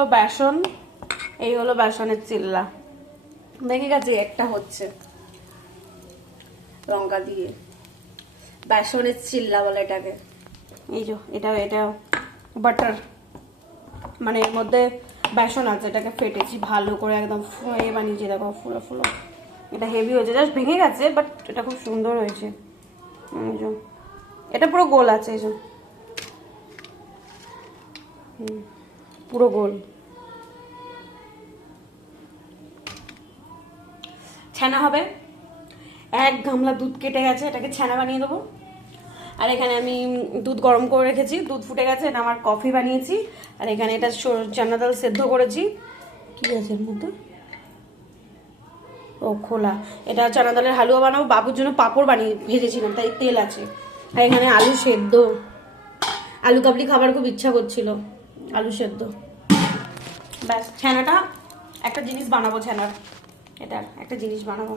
হলো বেসন, এই হলো বেসনের চিল্লা। দেখে গেছে একটা হচ্ছে লঙ্কা দিয়ে, বেসনের চিল্লা বলে এটাকে। এই যে এটা বাটার, মানে এর মধ্যে বেসন আছে, এটাকে ফেটেছি ভালো করে একদম বানিয়েছি। দেখো ফুলো ফুলো, এটা হেভি হয়েছে, জাস্ট ভেঙে গেছে, বাট এটা খুব সুন্দর হয়েছে। এটা পুরো গোল আছে, এই যে পুরো গোল। ছানা হবে, এক গামলা দুধ কেটে গেছে, এটাকে ছানা বানিয়ে দেবো। আর এখানে আমি দুধ গরম করে রেখেছি, দুধ ফুটে গেছে, এটা আমার কফি বানিয়েছি। আর এখানে এটা চানা ডাল সেদ্ধ করেছি। কি আছে এর মধ্যে? ও খোলা। এটা চানা ডালের হালুয়া বানাবো, বাবুর জন্য পাঁপড় বানিয়ে ভেজেছিলাম, তাই তেল আছে। আর এখানে আলু সেদ্ধ, আলু কাবলি খাবার খুব ইচ্ছা করছিল, আলু সেদ্ধ। ব্যাস, ছানাটা একটা জিনিস বানাবো, ছানার এটার একটা জিনিস বানাবো।